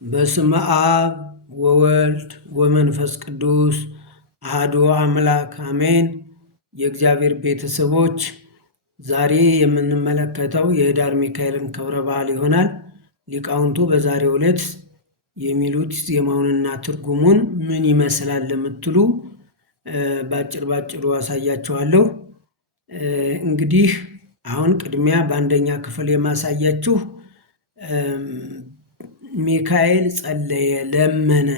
በስመ አብ ወወልድ ወመንፈስ ቅዱስ አሐዱ አምላክ አሜን። የእግዚአብሔር ቤተሰቦች ዛሬ የምንመለከተው የኅዳር ሚካኤልን ክብረ በዓል ይሆናል። ሊቃውንቱ በዛሬው ዕለት የሚሉት ዜማውንና ትርጉሙን ምን ይመስላል ለምትሉ ባጭሩ አሳያችኋለሁ። እንግዲህ አሁን ቅድሚያ በአንደኛ ክፍል የማሳያችሁ ሚካኤል ጸለየ ለመነ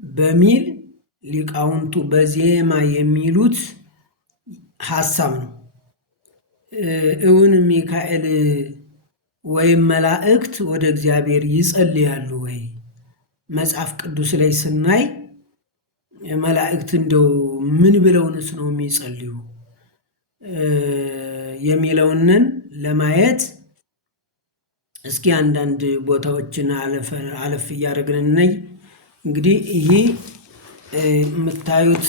በሚል ሊቃውንቱ በዜማ የሚሉት ሐሳብ ነው። እውን ሚካኤል ወይም መላእክት ወደ እግዚአብሔር ይጸልያሉ ወይ? መጽሐፍ ቅዱስ ላይ ስናይ መላእክት እንደው ምን ብለውንስ ነው የሚጸልዩ የሚለውንን ለማየት እስኪ አንዳንድ ቦታዎችን አለፍ እያደረግን እንይ። እንግዲህ ይህ የምታዩት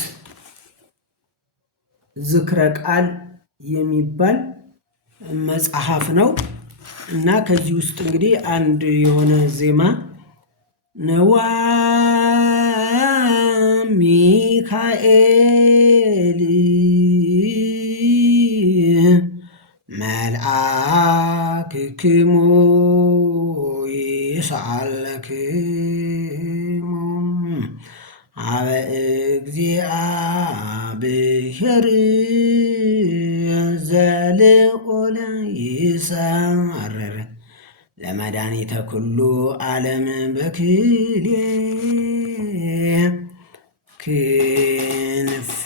ዝክረ ቃል የሚባል መጽሐፍ ነው እና ከዚህ ውስጥ እንግዲህ አንድ የሆነ ዜማ ነዋ ሚካኤል መልአክክሙ ይስአለክሙ ሀበ እግዚአብሔር ዘልዑል ይሳረር ለመድኃኒተ ኩሉ ዓለም በክልኤ ክንፍ።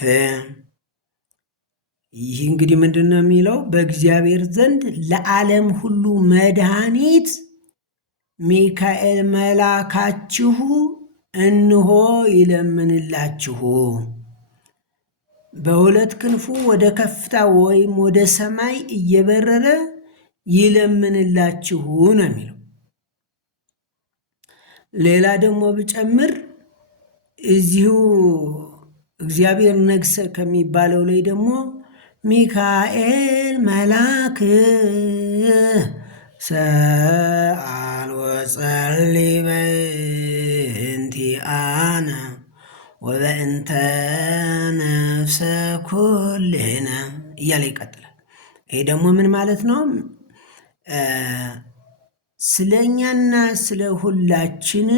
ይህ እንግዲህ ምንድን ነው የሚለው? በእግዚአብሔር ዘንድ ለዓለም ሁሉ መድኃኒት ሚካኤል መልአካችሁ እንሆ ይለምንላችሁ፣ በሁለት ክንፉ ወደ ከፍታ ወይም ወደ ሰማይ እየበረረ ይለምንላችሁ ነው የሚለው። ሌላ ደግሞ ብጨምር እዚሁ እግዚአብሔር ነገሰ ከሚባለው ላይ ደግሞ ሚካኤል መልአክ ሰአል ወጸልይ በእንቲአነ ወበእንተ ነፍሰ ኩልነ እያለ ይቀጥላል። ይሄ ደግሞ ምን ማለት ነው? ስለ እኛና ስለ ሁላችን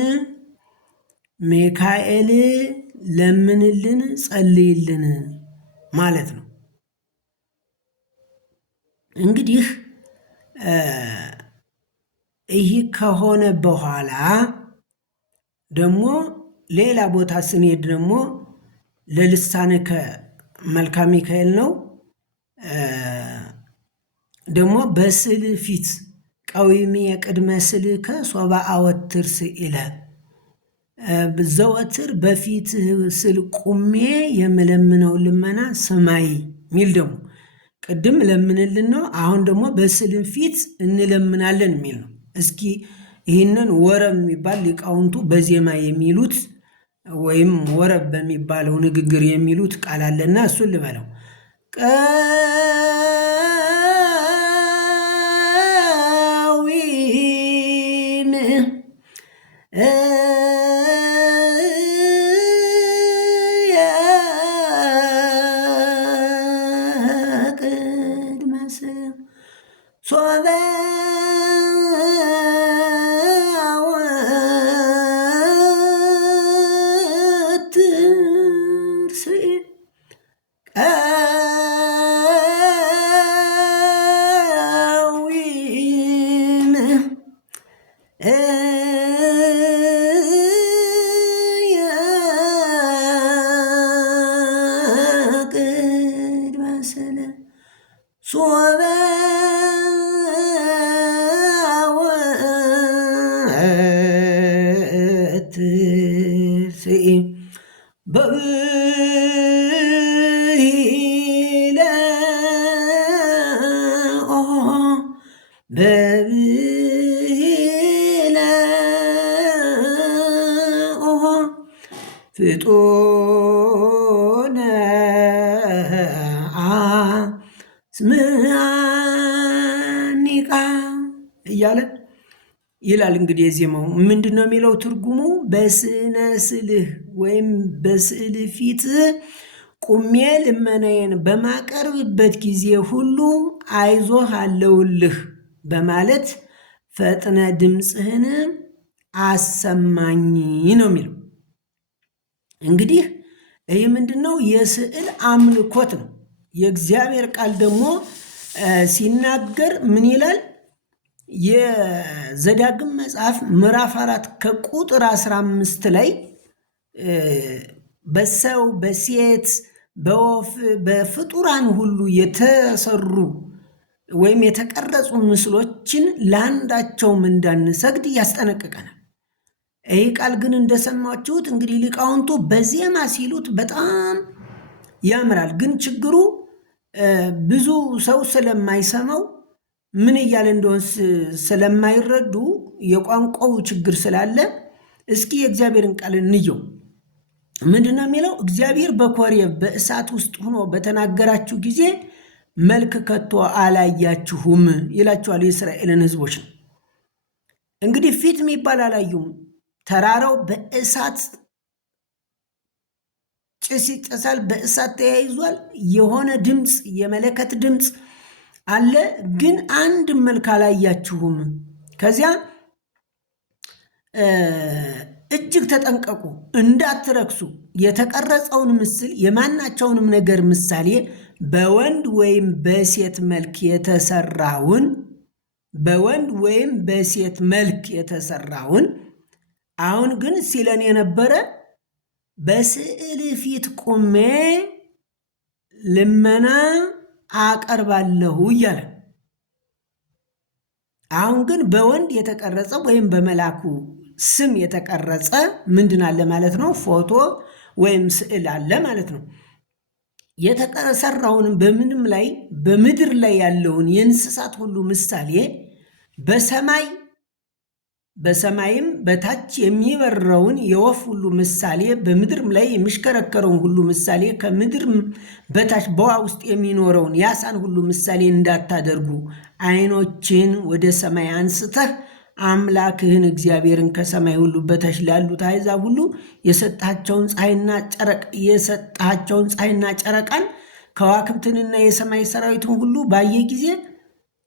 ሚካኤል ለምንልን፣ ጸልይልን ማለት ነው። እንግዲህ ይህ ከሆነ በኋላ ደግሞ ሌላ ቦታ ስንሄድ ደግሞ ለልሳንከ መልካ ሚካኤል ነው ደግሞ በስዕል ፊት ቀዊሚ የቅድመ ስልከ ሶባ አወትር ስኢለ ዘወትር በፊት ስል ቁሜ የምለምነው ልመና ሰማይ ሚል ደግሞ ቅድም ለምንልን ነው። አሁን ደግሞ በስዕል ፊት እንለምናለን የሚል ነው። እስኪ ይህንን ወረብ የሚባል ሊቃውንቱ በዜማ የሚሉት ወይም ወረብ በሚባለው ንግግር የሚሉት ቃል አለና እሱን ልበለው። ቀዊም የቅድመ ስም ሶበ ሶበ ወትርሲኢ በብሂለ በብሂለ ፍጡነ ስምዓኒቃ እያለ ይላል። እንግዲህ የዜማው ምንድን ነው የሚለው ትርጉሙ? በስነ ስልህ ወይም በስዕል ፊት ቁሜ ልመናዬን በማቀርብበት ጊዜ ሁሉ አይዞህ አለውልህ በማለት ፈጥነ ድምፅህን አሰማኝ ነው የሚለው። እንግዲህ ይህ ምንድን ነው? የስዕል አምልኮት ነው። የእግዚአብሔር ቃል ደግሞ ሲናገር ምን ይላል? የዘዳግም መጽሐፍ ምዕራፍ 4 ከቁጥር 15 ላይ በሰው በሴት በወፍ በፍጡራን ሁሉ የተሰሩ ወይም የተቀረጹ ምስሎችን ለአንዳቸውም እንዳንሰግድ ያስጠነቅቀናል። ይህ ቃል ግን እንደሰማችሁት እንግዲህ ሊቃውንቱ በዜማ ሲሉት በጣም ያምራል። ግን ችግሩ ብዙ ሰው ስለማይሰማው ምን እያለ እንደሆን ስለማይረዱ የቋንቋው ችግር ስላለ እስኪ የእግዚአብሔርን ቃል እንየው። ምንድን ነው የሚለው? እግዚአብሔር በኮሬብ በእሳት ውስጥ ሆኖ በተናገራችሁ ጊዜ መልክ ከቶ አላያችሁም ይላቸዋል የእስራኤልን ሕዝቦች ነው። እንግዲህ ፊት የሚባል አላዩም። ተራራው በእሳት ጭስ ይጨሳል፣ በእሳት ተያይዟል። የሆነ ድምፅ የመለከት ድምፅ አለ፣ ግን አንድ መልክ አላያችሁም። ከዚያ እጅግ ተጠንቀቁ እንዳትረክሱ፣ የተቀረጸውን ምስል የማናቸውንም ነገር ምሳሌ በወንድ ወይም በሴት መልክ የተሰራውን አሁን ግን ሲለን የነበረ በስዕል ፊት ቁሜ ልመና አቀርባለሁ እያለ፣ አሁን ግን በወንድ የተቀረጸ ወይም በመላኩ ስም የተቀረጸ ምንድን አለ ማለት ነው? ፎቶ ወይም ስዕል አለ ማለት ነው። የተሰራውን በምድር ላይ ያለውን የእንስሳት ሁሉ ምሳሌ በሰማይም በታች የሚበረውን የወፍ ሁሉ ምሳሌ፣ በምድርም ላይ የሚሽከረከረውን ሁሉ ምሳሌ፣ ከምድርም በታች በውሃ ውስጥ የሚኖረውን የአሳን ሁሉ ምሳሌ እንዳታደርጉ ዓይኖችን ወደ ሰማይ አንስተህ አምላክህን እግዚአብሔርን ከሰማይ ሁሉ በታች ላሉት አሕዛብ ሁሉ የሰጣቸውን ፀሐይና ጨረቃን ከዋክብትንና የሰማይ ሰራዊትን ሁሉ ባየ ጊዜ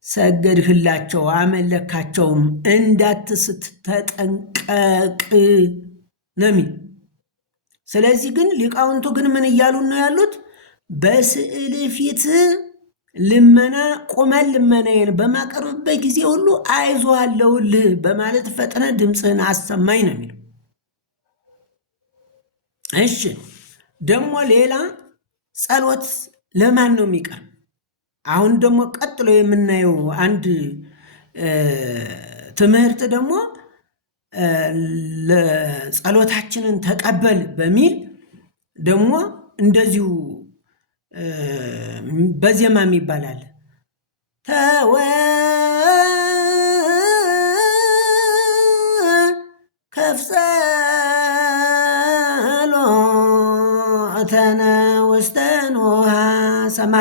ሰገድህላቸው አመለካቸውም፣ እንዳትስት ተጠንቀቅ ነሚ። ስለዚህ ግን ሊቃውንቱ ግን ምን እያሉ ነው ያሉት? በስዕል ፊት ቁመን ልመናዬን በማቀርብበት ጊዜ ሁሉ አይዞህ አለሁልህ በማለት ፈጥነ ድምፅህን አሰማኝ ነው የሚለው። እሺ ደግሞ ሌላ ጸሎት ለማን ነው የሚቀርብ? አሁን ደግሞ ቀጥሎ የምናየው አንድ ትምህርት ደግሞ ለጸሎታችንን ተቀበል በሚል ደግሞ እንደዚሁ በዜማም ይባላል። ከፍጸሎተነ ውስተንሃ ሰማ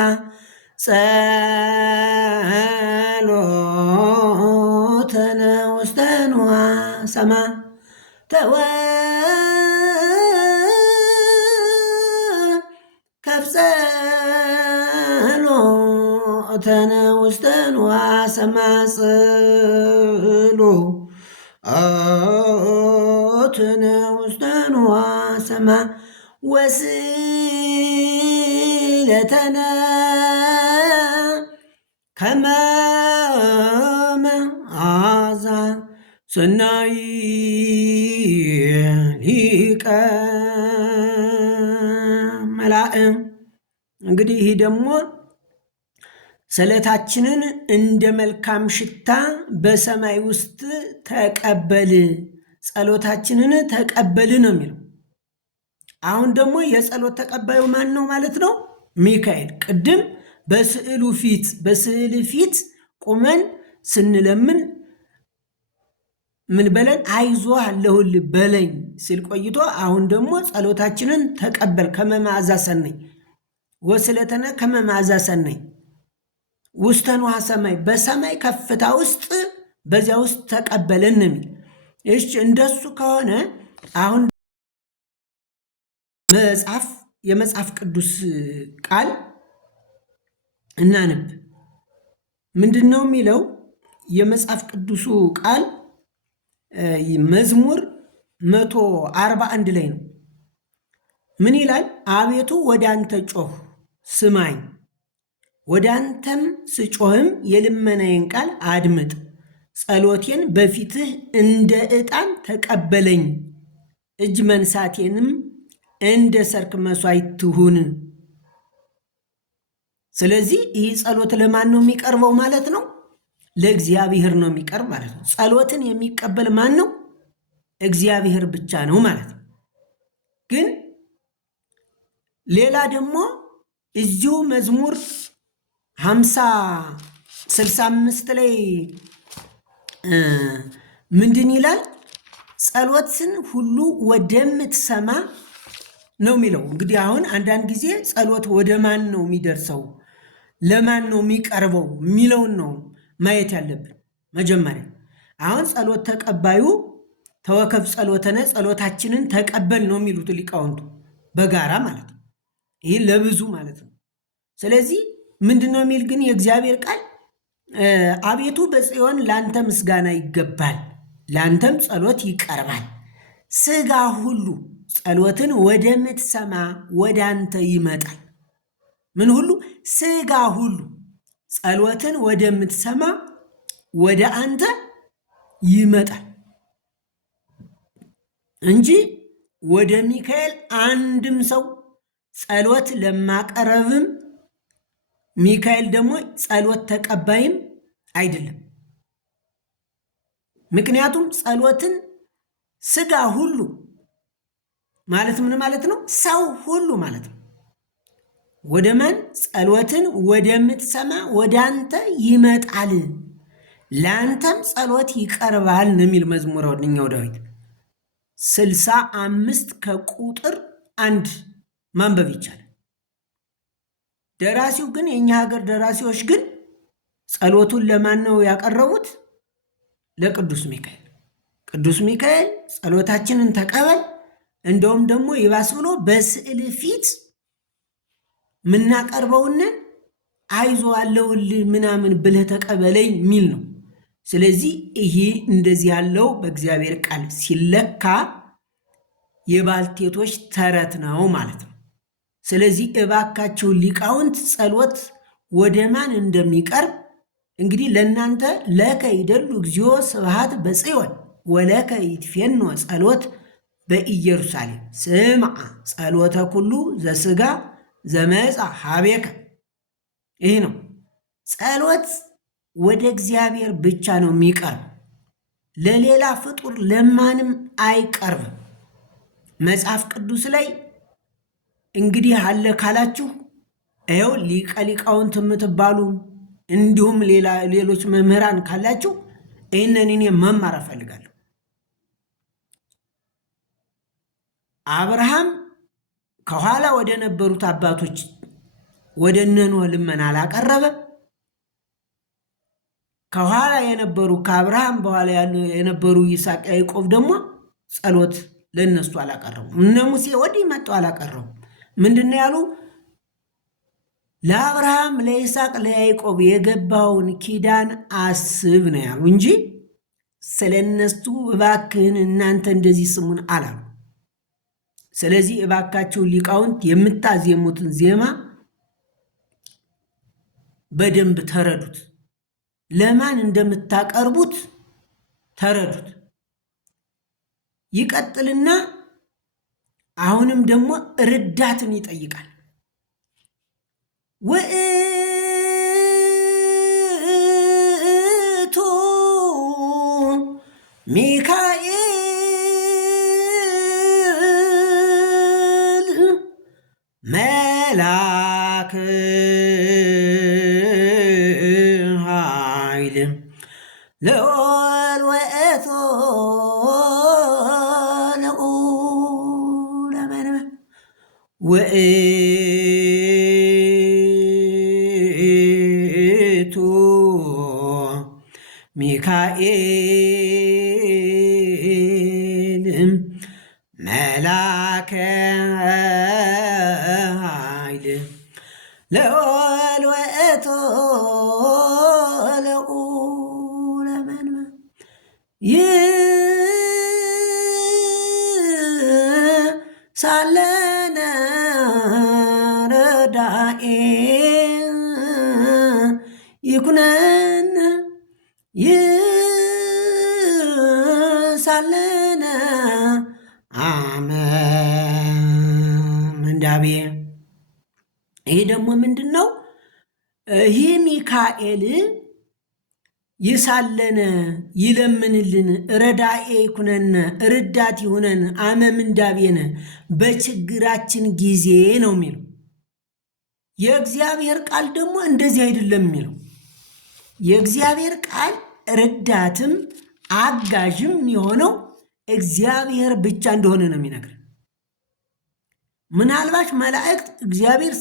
ጸሎተነ ውስተንሃ ሰማ ከፍጸሎተነ ውስተንሃ ሰማ ጸሎተነ ውስተንሃ ሰማ ወስእለተነ ከመ መዓዛ ሰናይ ሊቀ መላእክት። እንግዲህ ይህ ደግሞ ስለታችንን እንደ መልካም ሽታ በሰማይ ውስጥ ተቀበል፣ ጸሎታችንን ተቀበል ነው የሚለው። አሁን ደግሞ የጸሎት ተቀባዩ ማን ነው ማለት ነው? ሚካኤል። ቅድም በስዕል ፊት ቁመን ስንለምን ምን በለን? አይዞህ አለሁልህ በለኝ ሲል ቆይቶ አሁን ደግሞ ጸሎታችንን ተቀበል ከመማዛ ሰነኝ ወስለተነ ከመማዛ ሰነኝ ውስተንሃ ሰማይ፣ በሰማይ ከፍታ ውስጥ በዚያ ውስጥ ተቀበለን ነው የሚል። እሺ እንደሱ ከሆነ አሁን የመጽሐፍ ቅዱስ ቃል እናንብ። ምንድን ነው የሚለው? የመጽሐፍ ቅዱሱ ቃል መዝሙር 141 ላይ ነው። ምን ይላል? አቤቱ ወደ አንተ ጮህ ስማኝ፣ ወደ አንተም ስጮህም የልመናዬን ቃል አድምጥ። ጸሎቴን በፊትህ እንደ ዕጣን ተቀበለኝ፣ እጅ መንሳቴንም እንደ ሰርክ መሥዋዕት ትሁን። ስለዚህ ይህ ጸሎት ለማን ነው የሚቀርበው ማለት ነው? ለእግዚአብሔር ነው የሚቀርብ ማለት ነው። ጸሎትን የሚቀበል ማን ነው? እግዚአብሔር ብቻ ነው ማለት ነው። ግን ሌላ ደግሞ እዚሁ መዝሙር 65 ላይ ምንድን ይላል? ጸሎትን ሁሉ ወደምትሰማ ነው የሚለው። እንግዲህ አሁን አንዳንድ ጊዜ ጸሎት ወደ ማን ነው የሚደርሰው፣ ለማን ነው የሚቀርበው የሚለውን ነው ማየት ያለብን መጀመሪያ። አሁን ጸሎት ተቀባዩ ተወከፍ ጸሎተነ፣ ጸሎታችንን ተቀበል ነው የሚሉት ሊቃውንቱ በጋራ ማለት ነው። ይህ ለብዙ ማለት ነው። ስለዚህ ምንድን ነው የሚል ግን የእግዚአብሔር ቃል አቤቱ በጽዮን ለአንተ ምስጋና ይገባል፣ ለአንተም ጸሎት ይቀርባል። ሥጋ ሁሉ ጸሎትን ወደምትሰማ ወደ አንተ ይመጣል። ምን ሁሉ? ሥጋ ሁሉ ጸሎትን ወደምትሰማ ወደ አንተ ይመጣል እንጂ ወደ ሚካኤል አንድም ሰው ጸሎት ለማቀረብም ሚካኤል ደግሞ ጸሎት ተቀባይም አይደለም። ምክንያቱም ጸሎትን ሥጋ ሁሉ ማለት ምን ማለት ነው? ሰው ሁሉ ማለት ነው። ወደ ማን? ጸሎትን ወደምትሰማ ወደ አንተ ይመጣል፣ ለአንተም ጸሎት ይቀርባል ነው የሚል መዝሙረኛው ዳዊት 65 ከቁጥር 1 ማንበብ ይቻላል። ደራሲው ግን የእኛ ሀገር ደራሲዎች ግን ጸሎቱን ለማን ነው ያቀረቡት? ለቅዱስ ሚካኤል። ቅዱስ ሚካኤል ጸሎታችንን ተቀበል፣ እንደውም ደግሞ ይባስ ብሎ በስዕል ፊት ምናቀርበውንን አይዞ አለውልህ ምናምን ብለህ ተቀበለኝ ሚል ነው። ስለዚህ ይሄ እንደዚህ ያለው በእግዚአብሔር ቃል ሲለካ የባልቴቶች ተረት ነው ማለት ነው። ስለዚህ እባካችሁ ሊቃውንት ጸሎት ወደ ማን እንደሚቀርብ እንግዲህ ለእናንተ ለከ ይደሉ እግዚኦ ስብሐት በጽዮን ወለከ ይትፌኖ ጸሎት በኢየሩሳሌም ስምዓ ጸሎተ ኩሉ ዘሥጋ ዘመጻ ሀቤከ። ይህ ነው ጸሎት ወደ እግዚአብሔር ብቻ ነው የሚቀርብ፣ ለሌላ ፍጡር ለማንም አይቀርብም። መጽሐፍ ቅዱስ ላይ እንግዲህ አለ ካላችሁ ይኸው ሊቀ ሊቃውንት የምትባሉ እንዲሁም ሌሎች መምህራን ካላችሁ ይህንን እኔ መማር እፈልጋለሁ። አብርሃም ከኋላ ወደ ነበሩት አባቶች ወደ እነ ኖህ ልመና አላቀረበ። ከኋላ የነበሩ ከአብርሃም በኋላ የነበሩ ይስሐቅ፣ ያዕቆብ ደግሞ ጸሎት ለነሱ አላቀረቡ። እነ ሙሴ ወዲህ መጥተው አላቀረቡ። ምንድነው ያሉ? ለአብርሃም ለይስሐቅ ለያዕቆብ የገባውን ኪዳን አስብ ነው ያሉ እንጂ ስለነሱ እባክህን እናንተ እንደዚህ ስሙን አላሉ። ስለዚህ እባካችሁ ሊቃውንት የምታዜሙትን ዜማ በደንብ ተረዱት፣ ለማን እንደምታቀርቡት ተረዱት። ይቀጥልና አሁንም ደግሞ ርዳትን ይጠይቃል። ውእቱ ሚካኤል መልአከ ኃይል ልዑል ውእቱ ልዑለ መንበር ውእቱ ሚካኤል ሚካኤል መላከ ኃይል ለወልወእቶ ለኡለመንመ ይሳለነ ረዳኤ ይኩነነ ይሳለነ አመ ምንዳቤ። ይህ ደግሞ ምንድን ነው? ይህ ሚካኤል ይሳለነ ይለምንልን፣ ረዳኤ ይኩነነ ርዳት ይሁነን፣ አመ ምንዳቤነ በችግራችን ጊዜ ነው የሚለው። የእግዚአብሔር ቃል ደግሞ እንደዚህ አይደለም የሚለው። የእግዚአብሔር ቃል ረዳትም አጋዥም የሆነው እግዚአብሔር ብቻ እንደሆነ ነው የሚነግረን። ምናልባት መላእክት እግዚአብሔር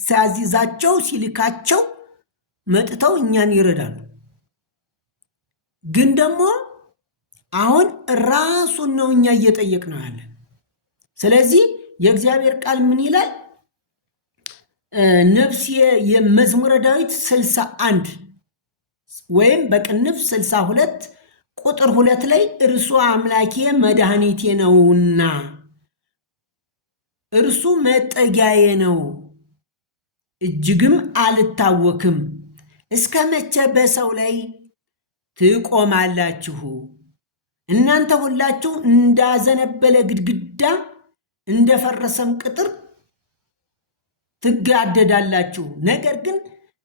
ሲያዚዛቸው ሲልካቸው መጥተው እኛን ይረዳሉ። ግን ደግሞ አሁን ራሱን ነው እኛ እየጠየቅ ነው ያለን። ስለዚህ የእግዚአብሔር ቃል ምን ይላል? ነፍስ የመዝሙረ ዳዊት 61 ወይም በቅንፍ 62 ቁጥር 2 ላይ እርሱ አምላኬ መድኃኒቴ ነውና እርሱ መጠጊያዬ ነው፣ እጅግም አልታወክም። እስከ መቼ በሰው ላይ ትቆማላችሁ? እናንተ ሁላችሁ እንዳዘነበለ ግድግዳ እንደፈረሰም ቅጥር ትጋደዳላችሁ። ነገር ግን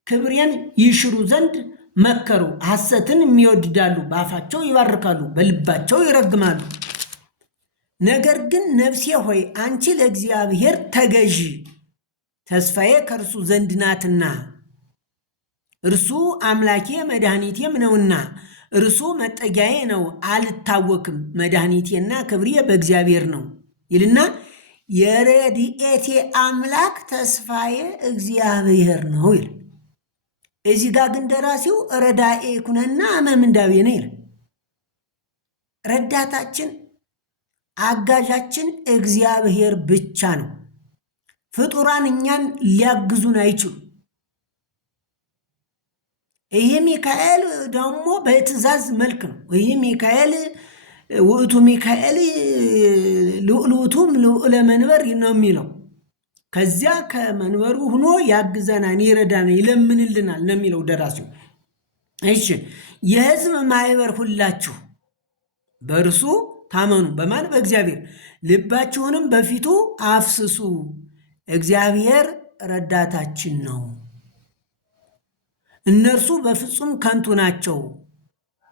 ክብሬን ይሽሩ ዘንድ መከሩ። ሐሰትን የሚወድዳሉ፣ በአፋቸው ይባርካሉ፣ በልባቸው ይረግማሉ። ነገር ግን ነፍሴ ሆይ አንቺ ለእግዚአብሔር ተገዢ፣ ተስፋዬ ከእርሱ ዘንድ ናትና፣ እርሱ አምላኬ መድኃኒቴም ነውና፣ እርሱ መጠጊያዬ ነው፣ አልታወክም። መድኃኒቴና ክብሬ በእግዚአብሔር ነው ይልና የረድኤቴ አምላክ ተስፋዬ እግዚአብሔር ነው ይል። እዚህ ጋር ግን ደራሲው ረዳኤ ይኩነና አመ ምንዳቤ ነው ይል። ረዳታችን አጋዣችን እግዚአብሔር ብቻ ነው። ፍጡራን እኛን ሊያግዙን አይችሉም። ይህ ሚካኤል ደግሞ በትእዛዝ መልክ ነው። ይህ ሚካኤል ውእቱ ሚካኤል ልዑል ውእቱም ልዑለ መንበር ነው የሚለው። ከዚያ ከመንበሩ ሆኖ ያግዘናል፣ ይረዳናል፣ ይለምንልናል ነው የሚለው ደራሲው። እሺ የሕዝብ ማህበር ሁላችሁ በእርሱ ታመኑ። በማን? በእግዚአብሔር። ልባችሁንም በፊቱ አፍስሱ፣ እግዚአብሔር ረዳታችን ነው። እነርሱ በፍጹም ከንቱ ናቸው።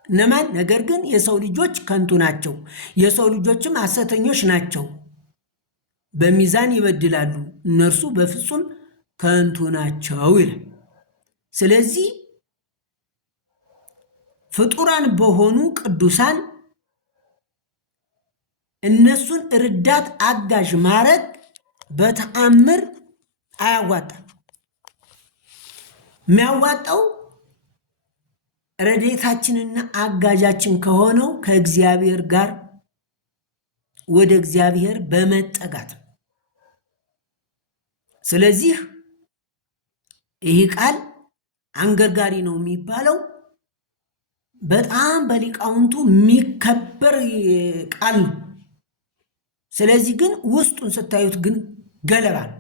እነማን? ነገር ግን የሰው ልጆች ከንቱ ናቸው፣ የሰው ልጆችም ሐሰተኞች ናቸው፣ በሚዛን ይበድላሉ፣ እነርሱ በፍጹም ከንቱ ናቸው ይላል። ስለዚህ ፍጡራን በሆኑ ቅዱሳን እነሱን ርዳት አጋዥ ማድረግ በተአምር አያዋጣም። የሚያዋጣው ረድኤታችንና አጋዣችን ከሆነው ከእግዚአብሔር ጋር ወደ እግዚአብሔር በመጠጋት። ስለዚህ ይህ ቃል አንገርጋሪ ነው የሚባለው በጣም በሊቃውንቱ የሚከበር ቃል ነው። ስለዚህ ግን ውስጡን ስታዩት ግን ገለባ ነው።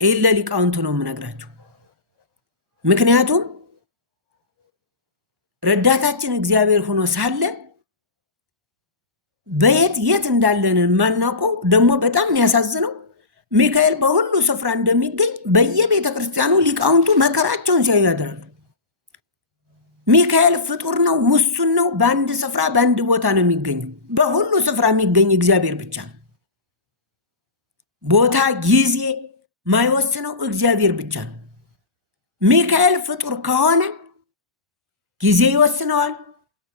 ይህን ለሊቃውንቱ ነው የምነግራቸው። ምክንያቱም ረዳታችን እግዚአብሔር ሆኖ ሳለ የት እንዳለን የማናውቀው ደግሞ በጣም የሚያሳዝነው ሚካኤል በሁሉ ስፍራ እንደሚገኝ በየቤተ ክርስቲያኑ ሊቃውንቱ መከራቸውን ሲያዩ ያድራሉ። ሚካኤል ፍጡር ነው፣ ውሱን ነው። በአንድ ስፍራ በአንድ ቦታ ነው የሚገኘው። በሁሉ ስፍራ የሚገኝ እግዚአብሔር ብቻ ነው። ቦታ ጊዜ ማይወስነው እግዚአብሔር ብቻ ነው። ሚካኤል ፍጡር ከሆነ ጊዜ ይወስነዋል፣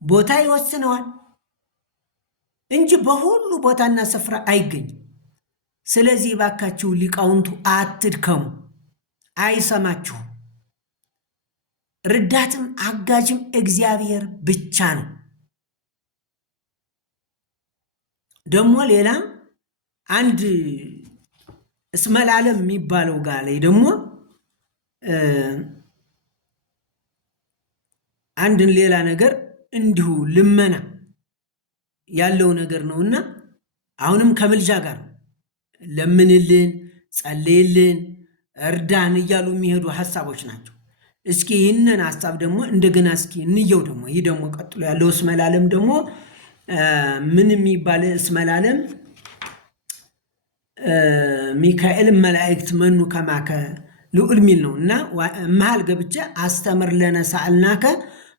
ቦታ ይወስነዋል እንጂ በሁሉ ቦታና ስፍራ አይገኝም። ስለዚህ ባካችሁ ሊቃውንቱ አትድከሙ፣ አይሰማችሁም። ረዳትም አጋዥም እግዚአብሔር ብቻ ነው። ደግሞ ሌላ አንድ እስመላለም የሚባለው ጋር ላይ ደግሞ አንድን ሌላ ነገር እንዲሁ ልመና ያለው ነገር ነውና አሁንም ከምልጃ ጋር ለምንልን፣ ጸልይልን፣ እርዳን እያሉ የሚሄዱ ሀሳቦች ናቸው። እስኪ ይህንን ሀሳብ ደግሞ እንደገና እስኪ እንየው። ደግሞ ይህ ደግሞ ቀጥሎ ያለው እስመላለም ደግሞ ምን የሚባል እስመላለም ሚካኤል መላእክት መኑ ከማከ ልዑል ሚል ነው እና መሃል ገብቼ አስተምር ለነ ሳልናከ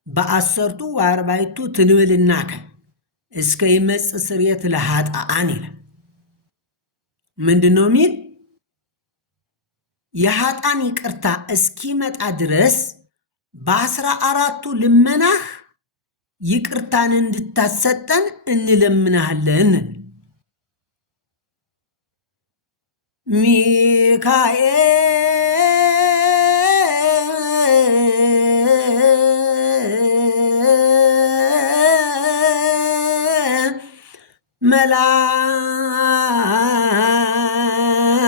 በአሰርቱ ወአርባዕቱ ትንብልናከ እስከ ይመጽእ ስርየት ለኃጥአን ይላል። ምንድን ነው ሚል? የኃጥአን ይቅርታ እስኪመጣ ድረስ በ14ቱ ልመናህ ይቅርታን እንድታሰጠን እንለምናሃለን። ሚካኤል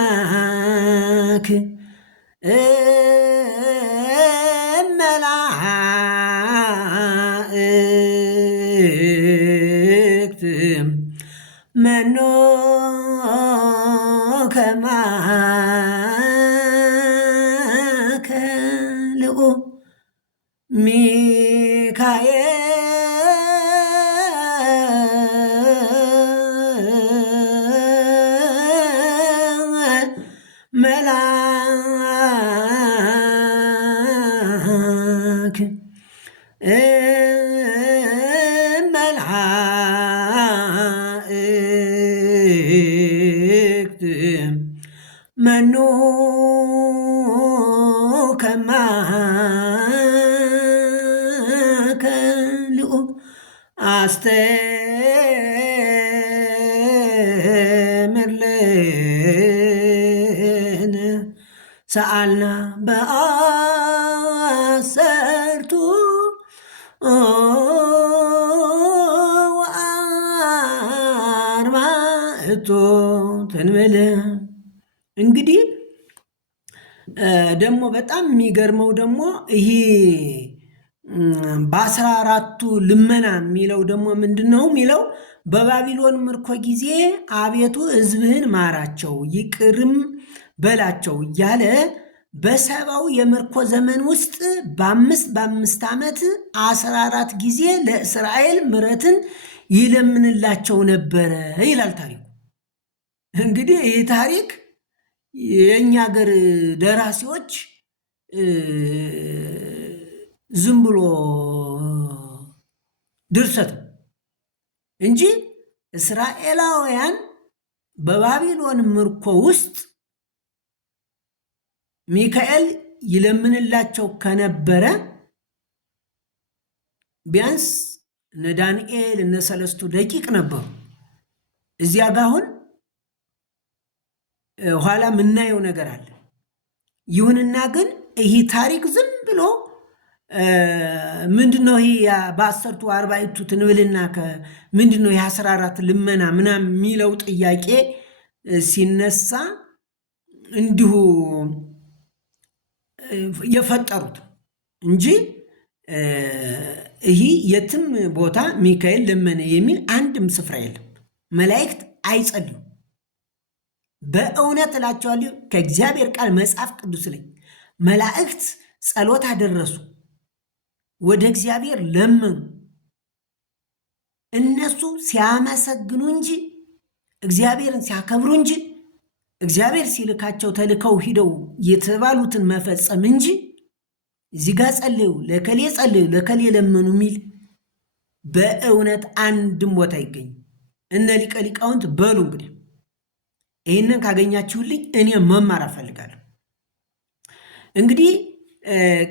መልአክ መላእክት መኖ ከማከ ልዑል ሚካኤል መልአክ መላእክት መኑ ከማከ ልዑል አስተምር ለነ ሰአልና በአሰርቱ ወአርባዕቱ ትንብል። እንግዲህ ደግሞ በጣም የሚገርመው ደግሞ ይሄ በ14ቱ ልመና የሚለው ደግሞ ምንድን ነው የሚለው? በባቢሎን ምርኮ ጊዜ አቤቱ ሕዝብህን ማራቸው ይቅርም በላቸው እያለ በሰባው የምርኮ ዘመን ውስጥ በአምስት ዓመት 14 ጊዜ ለእስራኤል ምሕረትን ይለምንላቸው ነበረ ይላል ታሪኩ። እንግዲህ ይህ ታሪክ የእኛ ሀገር ደራሲዎች ዝም ብሎ ድርሰት እንጂ እስራኤላውያን በባቢሎን ምርኮ ውስጥ ሚካኤል ይለምንላቸው ከነበረ ቢያንስ እነ ዳንኤል እነ ሰለስቱ ደቂቅ ነበሩ። እዚያ ጋ አሁን ኋላ የምናየው ነገር አለ። ይሁንና ግን ይህ ታሪክ ዝም ብሎ ምንድነው ይህ በ10ቱ 40ቱ ትንብልና ምንድነው የ14 ልመና ምናምን የሚለው ጥያቄ ሲነሳ እንዲሁ የፈጠሩት እንጂ ይህ የትም ቦታ ሚካኤል ለመነ የሚል አንድም ስፍራ የለም። መላእክት አይጸልዩ። በእውነት እላቸዋለሁ ከእግዚአብሔር ቃል መጽሐፍ ቅዱስ ላይ መላእክት ጸሎት አደረሱ፣ ወደ እግዚአብሔር ለመኑ። እነሱ ሲያመሰግኑ እንጂ እግዚአብሔርን ሲያከብሩ እንጂ እግዚአብሔር ሲልካቸው ተልከው ሂደው የተባሉትን መፈጸም እንጂ እዚህ ጋር ጸልዩ፣ ለከሌ ጸልዩ፣ ለከሌ ለመኑ የሚል በእውነት አንድም ቦታ ይገኝ። እነ ሊቀ ሊቃውንት በሉ እንግዲህ ይህንን ካገኛችሁልኝ እኔ መማር አፈልጋለሁ። እንግዲህ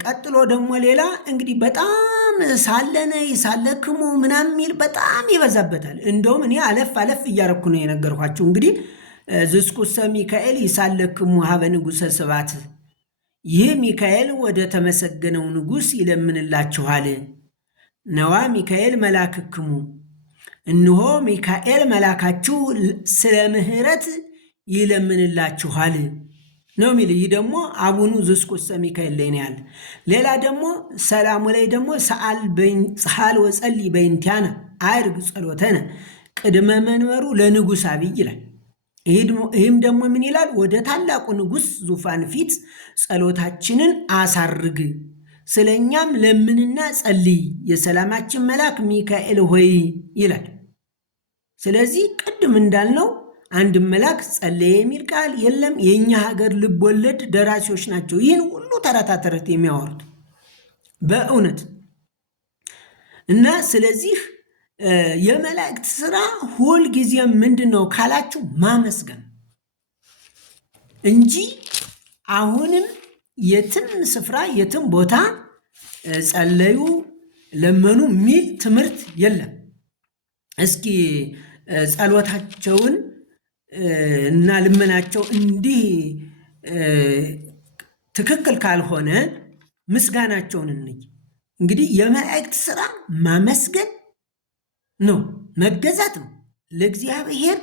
ቀጥሎ ደግሞ ሌላ እንግዲህ በጣም ሳለነ ሳለክሙ ምናምን የሚል በጣም ይበዛበታል። እንደውም እኔ አለፍ እያረኩ ነው የነገርኳችሁ። እንግዲህ ዝስኩሰ ሚካኤል ይሳለክሙ ሀበ ንጉሰ ስባት ይህ ሚካኤል ወደ ተመሰገነው ንጉሥ ይለምንላችኋል። ነዋ ሚካኤል መላክክሙ፣ እነሆ ሚካኤል መላካችሁ ስለ ምሕረት ይለምንላችኋል ነው የሚል። ይህ ደግሞ አቡኑ ዘስኩሰ ሚካኤል ላይ ነው ያለ። ሌላ ደግሞ ሰላሙ ላይ ደግሞ ሰአል ወጸልይ በእንቲአነ አዕርግ ጸሎተነ ቅድመ መንበሩ ለንጉሥ አብይ ይላል። ይህም ደግሞ ምን ይላል? ወደ ታላቁ ንጉሥ ዙፋን ፊት ጸሎታችንን አሳርግ፣ ስለ እኛም ለምንና ጸልይ፣ የሰላማችን መልአክ ሚካኤል ሆይ ይላል። ስለዚህ ቅድም እንዳልነው አንድ መልአክ ጸለየ የሚል ቃል የለም። የእኛ ሀገር ልብ ወለድ ደራሲዎች ናቸው ይህን ሁሉ ተረታ ተረት የሚያወሩት በእውነት እና ስለዚህ የመላእክት ስራ ሁል ጊዜ ምንድን ነው ካላችሁ ማመስገን እንጂ አሁንም የትም ስፍራ የትም ቦታ ጸለዩ ለመኑ የሚል ትምህርት የለም። እስኪ ጸሎታቸውን እና ልመናቸው እንዲህ ትክክል ካልሆነ ምስጋናቸውን እንይ። እንግዲህ የመላእክት ስራ ማመስገን ነው፣ መገዛት ነው። ለእግዚአብሔር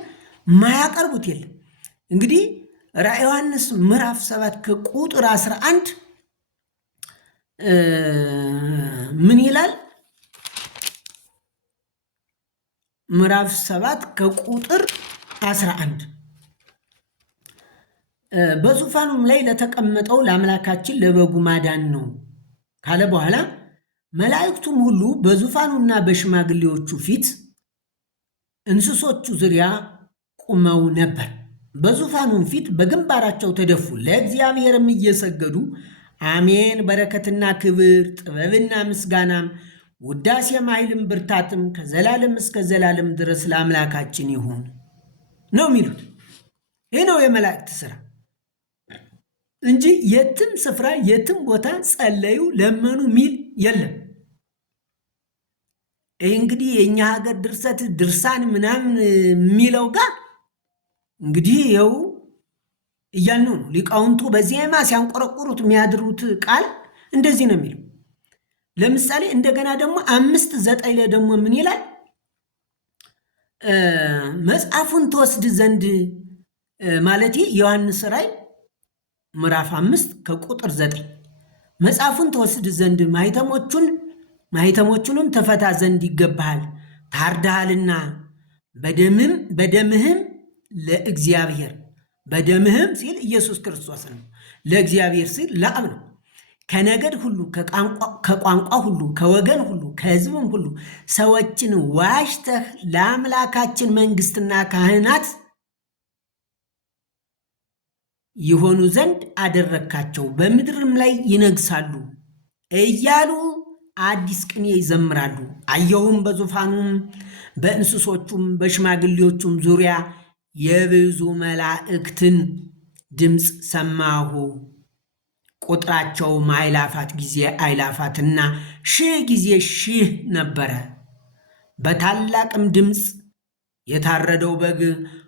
ማያቀርቡት የለም። እንግዲህ ራዕየ ዮሐንስ ምዕራፍ 7 ከቁጥር 11 ምን ይላል? ምዕራፍ 7 ከቁጥር 11 በዙፋኑም ላይ ለተቀመጠው ለአምላካችን ለበጉ ማዳን ነው ካለ በኋላ መላእክቱም ሁሉ በዙፋኑና በሽማግሌዎቹ ፊት እንስሶቹ ዙሪያ ቆመው ነበር። በዙፋኑም ፊት በግንባራቸው ተደፉ፣ ለእግዚአብሔርም እየሰገዱ አሜን፣ በረከትና ክብር ጥበብና ምስጋናም ውዳሴም ኃይልም ብርታትም ከዘላለም እስከ ዘላለም ድረስ ለአምላካችን ይሁን ነው የሚሉት። ይህ ነው የመላእክት ስራ እንጂ የትም ስፍራ የትም ቦታ ጸለዩ ለመኑ ሚል የለም። ይህ እንግዲህ የእኛ ሀገር ድርሰት ድርሳን ምናምን የሚለው ጋር እንግዲህ ይኸው እያልነው ነው። ሊቃውንቱ በዜማ ሲያንቆረቁሩት የሚያድሩት ቃል እንደዚህ ነው የሚለው። ለምሳሌ እንደገና ደግሞ 5:9 ላይ ደግሞ ምን ይላል? መጽሐፉን ትወስድ ዘንድ ማለት ዮሐንስ ራእይ ምዕራፍ 5 ከቁጥር 9 መጽሐፉን ትወስድ ዘንድ ማኅተሞቹንም ተፈታ ዘንድ ይገባሃል፣ ታርደሃልና በደምህም ለእግዚአብሔር፣ በደምህም ሲል ኢየሱስ ክርስቶስ ነው፣ ለእግዚአብሔር ሲል ለአብ ነው፣ ከነገድ ሁሉ ከቋንቋ ሁሉ ከወገን ሁሉ ከሕዝብም ሁሉ ሰዎችን ዋሽተህ ለአምላካችን መንግሥትና ካህናት ይሆኑ ዘንድ አደረግካቸው፣ በምድርም ላይ ይነግሳሉ እያሉ አዲስ ቅኔ ይዘምራሉ። አየሁም በዙፋኑም በእንስሶቹም በሽማግሌዎቹም ዙሪያ የብዙ መላእክትን ድምፅ ሰማሁ። ቁጥራቸውም አእላፋት ጊዜ አእላፋትና ሺህ ጊዜ ሺህ ነበረ። በታላቅም ድምፅ የታረደው በግ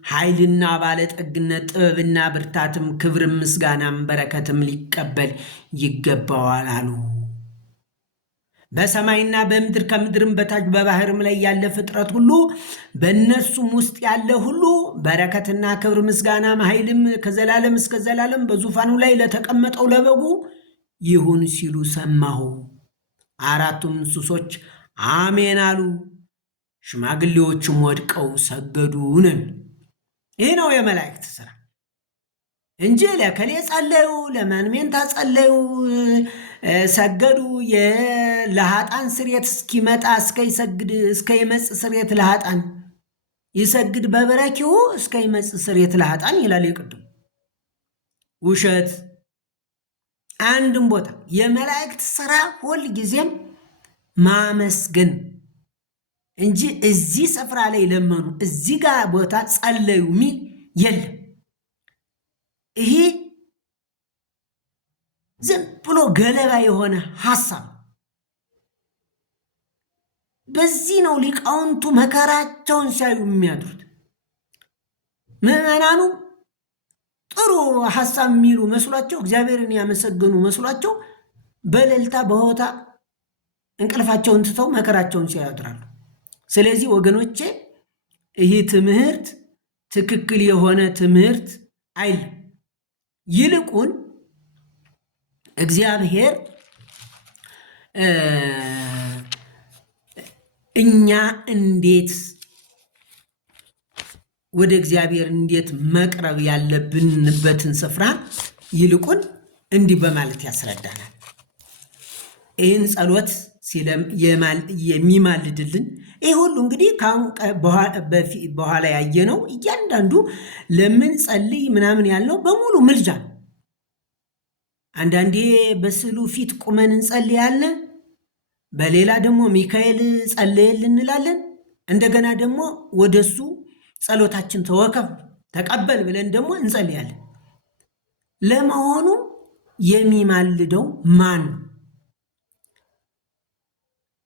ኃይልና ባለጠግነት ጥበብና ብርታትም ክብርም ምስጋናም በረከትም ሊቀበል ይገባዋል አሉ። በሰማይና በምድር ከምድርም በታች በባህርም ላይ ያለ ፍጥረት ሁሉ በእነሱም ውስጥ ያለ ሁሉ በረከትና ክብር ምስጋናም ኃይልም ከዘላለም እስከ ዘላለም በዙፋኑ ላይ ለተቀመጠው ለበጉ ይሁን ሲሉ ሰማሁ። አራቱም እንስሶች አሜን አሉ። ሽማግሌዎችም ወድቀው ሰገዱ ነን። ይህ ነው የመላእክት ስራ እንጂ ለከሌ ጸለዩ ለማንሜንታ ጸለዩ ሰገዱ ለኃጣን ስርየት እስኪመጣ እስከ ይመጽ ስርየት ለኃጣን ይሰግድ በበረኪሁ እስከ ይመጽ ስርየት ለኃጣን ይላል የቅዱም ውሸት። አንድም ቦታ የመላእክት ስራ ሁል ጊዜም ማመስገን እንጂ እዚህ ስፍራ ላይ ለመኑ እዚህ ጋር ቦታ ጸለዩ ሚል የለም። ይሄ ዝም ብሎ ገለባ የሆነ ሐሳብ። በዚህ ነው ሊቃውንቱ መከራቸውን ሲያዩ የሚያድሩት። ምዕመናኑ ጥሩ ሐሳብ የሚሉ መስሏቸው እግዚአብሔርን ያመሰገኑ መስሏቸው በእልልታ በሆታ እንቅልፋቸውን ትተው መከራቸውን ሲያድራሉ። ስለዚህ ወገኖቼ ይህ ትምህርት ትክክል የሆነ ትምህርት አይደለም። ይልቁን እግዚአብሔር እኛ እንዴት ወደ እግዚአብሔር እንዴት መቅረብ ያለብንበትን ስፍራ ይልቁን እንዲህ በማለት ያስረዳናል። ይህን ጸሎት የሚማልድልን ይህ ሁሉ እንግዲህ በኋላ ያየነው እያንዳንዱ ለምን ጸልይ ምናምን ያልነው በሙሉ ምልጃ ነው። አንዳንዴ በስዕሉ ፊት ቁመን እንጸልያለን፣ በሌላ ደግሞ ሚካኤል ጸለየልን እንላለን። እንደገና ደግሞ ወደሱ ጸሎታችን ተቀበል ብለን ደግሞ እንጸልያለን። ለመሆኑ የሚማልደው ማን ነው?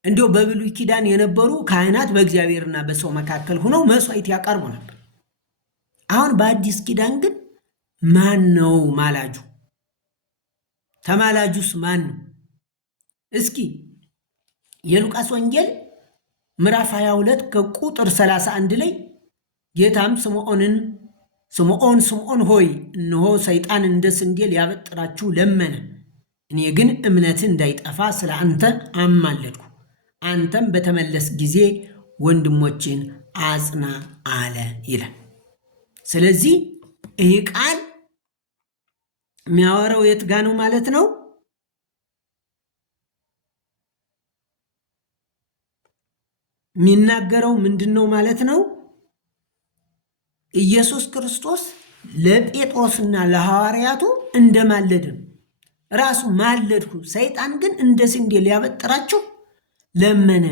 እንዲሁ በብሉይ ኪዳን የነበሩ ካህናት በእግዚአብሔርና በሰው መካከል ሆነው መስዋዕት ያቀርቡ ነበር። አሁን በአዲስ ኪዳን ግን ማን ነው ማላጁ? ተማላጁስ ማን ነው? እስኪ የሉቃስ ወንጌል ምዕራፍ 22 ከቁጥር 31 ላይ ጌታም ስምዖን ሆይ እነሆ ሰይጣን እንደ ስንዴ ሊያበጥራችሁ ለመነ፣ እኔ ግን እምነት እንዳይጠፋ ስለ አንተ አማለድኩ፣ አንተም በተመለስ ጊዜ ወንድሞችን አጽና አለ ይላል። ስለዚህ ይህ ቃል የሚያወራው የት ጋ ነው ማለት ነው? የሚናገረው ምንድን ነው ማለት ነው? ኢየሱስ ክርስቶስ ለጴጥሮስና ለሐዋርያቱ እንደማለድም ራሱ ማለድኩ፣ ሰይጣን ግን እንደ ስንዴ ሊያበጥራችሁ ለመነ፣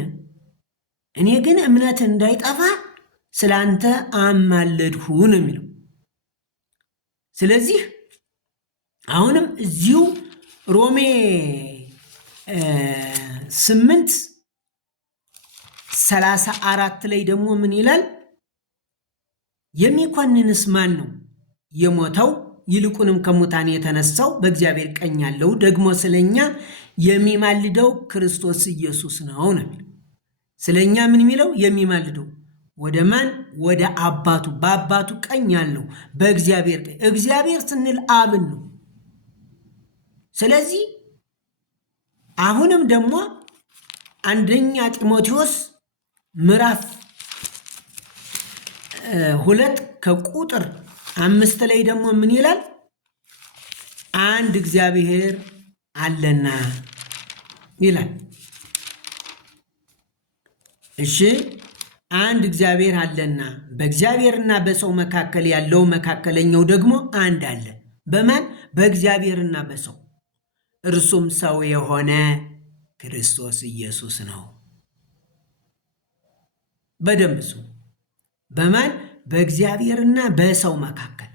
እኔ ግን እምነት እንዳይጠፋ ስለ አንተ አማለድሁ ነው የሚለው። ስለዚህ አሁንም እዚሁ ሮሜ 8:34 ላይ ደግሞ ምን ይላል? የሚኮንንስ ማን ነው? የሞተው ይልቁንም ከሙታን የተነሳው በእግዚአብሔር ቀኝ ያለው ደግሞ ስለኛ የሚማልደው ክርስቶስ ኢየሱስ ነው ነው። ስለኛ ምን የሚለው? የሚማልደው ወደ ማን? ወደ አባቱ፣ በአባቱ ቀኝ ያለው በእግዚአብሔር ቀኝ። እግዚአብሔር ስንል አብን ነው። ስለዚህ አሁንም ደግሞ አንደኛ ጢሞቴዎስ ምዕራፍ 2 ከቁጥር 5 ላይ ደግሞ ምን ይላል? አንድ እግዚአብሔር አለና ይላል። እሺ፣ አንድ እግዚአብሔር አለና በእግዚአብሔርና በሰው መካከል ያለው መካከለኛው ደግሞ አንድ አለ። በማን? በእግዚአብሔርና በሰው፣ እርሱም ሰው የሆነ ክርስቶስ ኢየሱስ ነው። በደንብ እሱ በማን? በእግዚአብሔርና በሰው መካከል።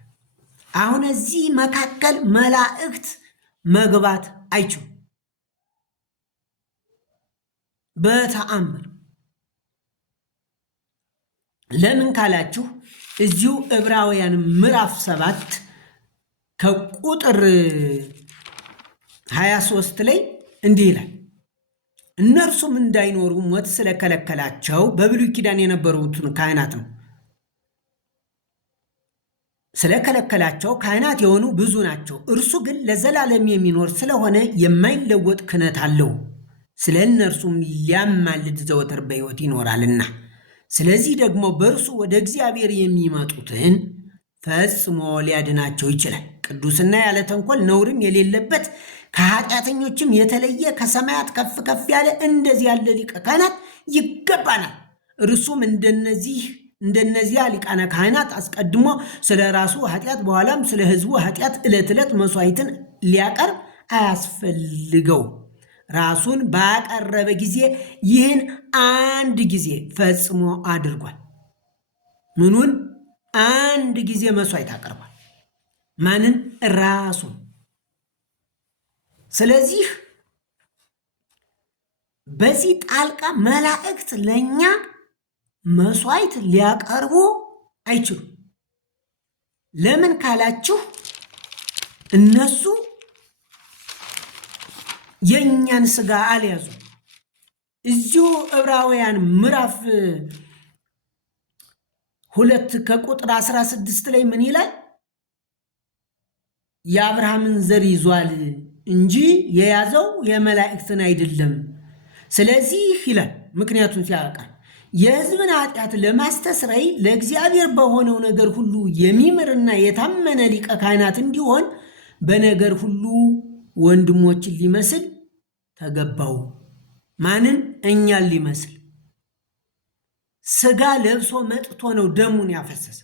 አሁን እዚህ መካከል መላእክት መግባት አይችሉም በተአምር። ለምን ካላችሁ እዚሁ ዕብራውያን ምዕራፍ 7 ከቁጥር 23 ላይ እንዲህ ይላል፣ እነርሱም እንዳይኖሩ ሞት ስለከለከላቸው በብሉይ ኪዳን የነበሩትን ካህናት ነው ስለከለከላቸው ካህናት የሆኑ ብዙ ናቸው። እርሱ ግን ለዘላለም የሚኖር ስለሆነ የማይለወጥ ክህነት አለው፣ ስለ እነርሱም ሊያማልድ ዘወትር በሕይወት ይኖራልና። ስለዚህ ደግሞ በእርሱ ወደ እግዚአብሔር የሚመጡትን ፈጽሞ ሊያድናቸው ይችላል። ቅዱስና ያለ ተንኮል ነውርም የሌለበት ከኃጢአተኞችም የተለየ ከሰማያት ከፍ ከፍ ያለ እንደዚህ ያለ ሊቀ ካህናት ይገባናል። እርሱም እንደነዚያ ሊቃነ ካህናት አስቀድሞ ስለ ራሱ ኃጢአት በኋላም ስለ ሕዝቡ ኃጢአት ዕለት ዕለት መሥዋዕትን ሊያቀርብ አያስፈልገው። ራሱን ባቀረበ ጊዜ ይህን አንድ ጊዜ ፈጽሞ አድርጓል። ምኑን? አንድ ጊዜ መሥዋዕት አቀርቧል። ማንን? ራሱን። ስለዚህ በዚህ ጣልቃ መላእክት ለእኛ መሥዋዕት ሊያቀርቡ አይችሉም። ለምን ካላችሁ እነሱ የእኛን ስጋ አልያዙ። እዚሁ ዕብራውያን ምዕራፍ 2 ከቁጥር 16 ላይ ምን ይላል? የአብርሃምን ዘር ይዟል እንጂ የያዘው የመላእክትን አይደለም። ስለዚህ ይላል ምክንያቱም ሲያቃል የሕዝብን ኃጢአት ለማስተስረይ ለእግዚአብሔር በሆነው ነገር ሁሉ የሚምርና የታመነ ሊቀ ካህናት እንዲሆን በነገር ሁሉ ወንድሞችን ሊመስል ተገባው። ማንን? እኛን ሊመስል። ስጋ ለብሶ መጥቶ ነው ደሙን ያፈሰሰ።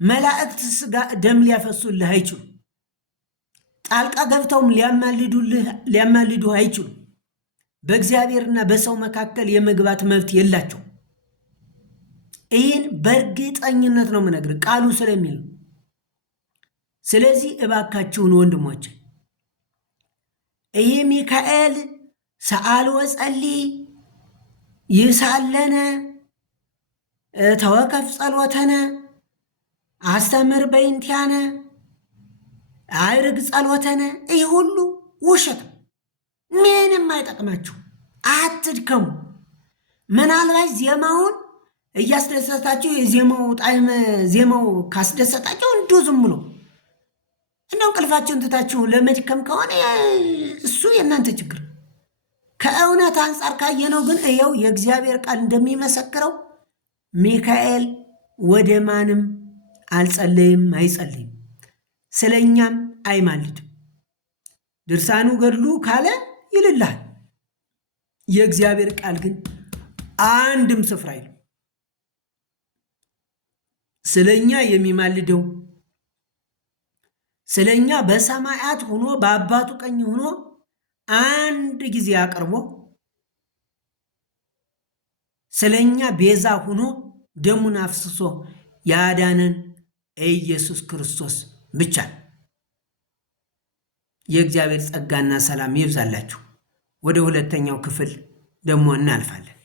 መላእክት ስጋ ደም ሊያፈሱልህ አይችሉም። ጣልቃ ገብተውም ሊያማልዱህ አይችሉም። በእግዚአብሔርና በሰው መካከል የመግባት መብት የላቸው። ይህን በእርግጠኝነት ነው የምነግርህ ቃሉ ስለሚል። ስለዚህ እባካችሁን ወንድሞች ይህ ሚካኤል ሰአል ወጸልይ ይሳለነ ተወከፍ ጸሎተነ አስተምር በይንቲያነ አይርግ ጸሎተነ ይህ ሁሉ ውሸት፣ ምንም አይጠቅማችሁ፣ አትድከሙ። ምናልባት ዜማውን እያስደሰታችሁ የዜማው ጣዕም ዜማው ካስደሰታችሁ እንዲሁ ዝም ብሎ እንደው እንቅልፋችሁን ትታችሁ ለመድከም ከሆነ እሱ የእናንተ ችግር። ከእውነት አንጻር ካየነው ግን ይኸው የእግዚአብሔር ቃል እንደሚመሰክረው ሚካኤል ወደ ማንም አልጸለይም፣ አይጸልይም፣ ስለኛም አይማልድም። ድርሳኑ ገድሉ ካለ ይልልሃል። የእግዚአብሔር ቃል ግን አንድም ስፍራ አይልም። ስለኛ የሚማልደው ስለኛ በሰማያት ሆኖ በአባቱ ቀኝ ሆኖ አንድ ጊዜ አቅርቦ ስለኛ ቤዛ ሆኖ ደሙን አፍስሶ ያዳነን ኢየሱስ ክርስቶስ ብቻ። የእግዚአብሔር ጸጋና ሰላም ይብዛላችሁ። ወደ ሁለተኛው ክፍል ደግሞ እናልፋለን።